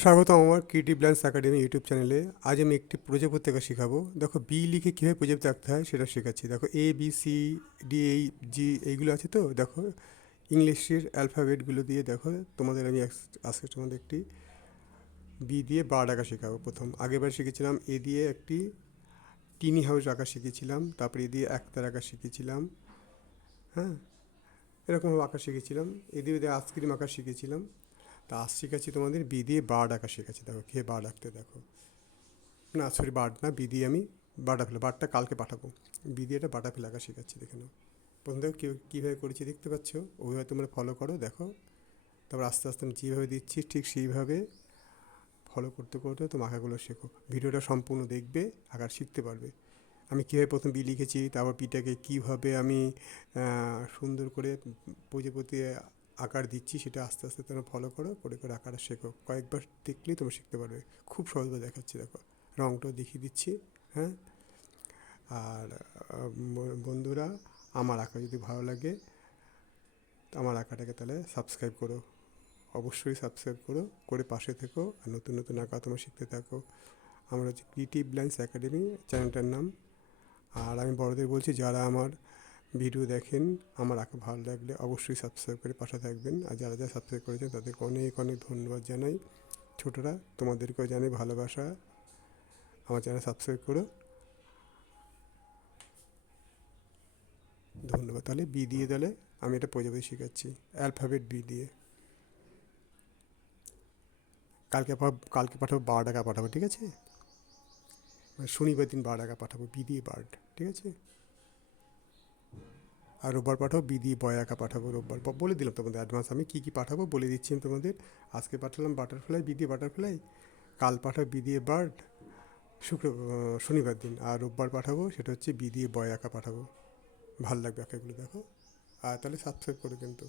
স্বাগতম আমার creative lines academy YouTube চ্যানেলে। আজ আমি একটি প্রজাপতি আঁকা শেখাবো। দেখো বি লিখে কীভাবে প্রজাপতি আঁকতে হয় সেটা শেখাচ্ছি। দেখো এ বি সি ডি এই জি এইগুলো আছে তো, দেখো ইংলিশের অ্যালফাবেটগুলো দিয়ে দেখো তোমাদের আমি আজকে তোমাদের একটি বি দিয়ে বার্ড আঁকা শেখাবো। প্রথম আগেরবার শিখেছিলাম এ দিয়ে একটি টিনি হাউস আঁকা শিখেছিলাম, তারপরে এ দিয়ে একতার আঁকা শিখেছিলাম, হ্যাঁ এরকমভাবে আঁকা শিখেছিলাম। এ দিয়ে আইসক্রিম আঁকা শিখেছিলাম। তা আজ শিখাচ্ছি তোমাদের বি দিয়ে বার্ড আঁকা শিখাচ্ছি। দেখো কে বার্ড আঁকতে, দেখো না সরি বার্ড না, বি দিয়ে আমি বাটারফ্লাই, বার্ডটা কালকে পাঠাবো। বি দিয়ে একটা বাটারফ্লাই আঁকা শেখাচ্ছি, দেখে নাও। প্রথম দেখো কীভাবে করেছি দেখতে পাচ্ছ, ওইভাবে তোমরা ফলো করো। দেখো তারপর আস্তে আস্তে আমি যেভাবে দিচ্ছি ঠিক সেইভাবে ফলো করতে করতে তোমার আঁকাগুলো শেখো। ভিডিওটা সম্পূর্ণ দেখবে, আঁকা শিখতে পারবে। আমি কীভাবে প্রথম বি লিখেছি, তারপর বিটাকে কীভাবে আমি সুন্দর করে প্রজাপতি আকার দিচ্ছি, সেটা আস্তে আস্তে তোমরা ফলো করো, করে করে আঁকাটা শেখো। কয়েকবার দেখলেই তোমরা শিখতে পারবে। খুব সহজভাবে দেখাচ্ছি, দেখো রঙটাও দেখিয়ে দিচ্ছি। হ্যাঁ, আর বন্ধুরা, আমার আঁকা যদি ভালো লাগে আমার আঁকাটাকে তাহলে সাবস্ক্রাইব করো, অবশ্যই সাবস্ক্রাইব করো, করে পাশে থেকো আর নতুন নতুন আঁকা তোমরা শিখতে থাকো। আমরা হচ্ছে ক্রিয়েটিভ লাইন্স একাডেমি চ্যানেলটার নাম। আর আমি বড়দের বলছি, যারা আমার ভিডিও দেখেন আমার আঁকা ভালো লাগলে অবশ্যই সাবস্ক্রাইব করে পাশে থাকবেন। আর যারা যারা সাবস্ক্রাইব করেছেন তাদেরকে অনেক অনেক ধন্যবাদ জানাই। ছোটরা তোমাদেরকেও জানাই ভালোবাসা। আমার চ্যানেল সাবস্ক্রাইব করো, ধন্যবাদ। তাহলে বি দিয়ে তাহলে আমি এটা প্রজাপতি শেখাচ্ছি, অ্যালফাবেট বি দিয়ে। কালকে পাঠাবো বার্ড আঁকা পাঠাবো, ঠিক আছে? মানে শনিবার দিন বার্ড আঁকা পাঠাবো, বি দিয়ে বার্ড, ঠিক আছে? আর রোববার পাঠাবো বি দিয়ে বয় আঁকা পাঠাবো। রোববার বলে দিলাম তোমাদের অ্যাডভান্স, আমি কী কী পাঠাবো বলে দিচ্ছি আমি তোমাদের। আজকে পাঠালাম বাটারফ্লাই, বি দিয়ে বাটারফ্লাই। কাল পাঠাবো বি দিয়ে বার্ড শনিবার দিন। আর রোববার পাঠাবো সেটা হচ্ছে বি দিয়ে বয় আঁকা পাঠাবো। ভাল লাগবে আঁকাগুলো, দেখো। আর তাহলে সাবস্ক্রাইব করো কিন্তু।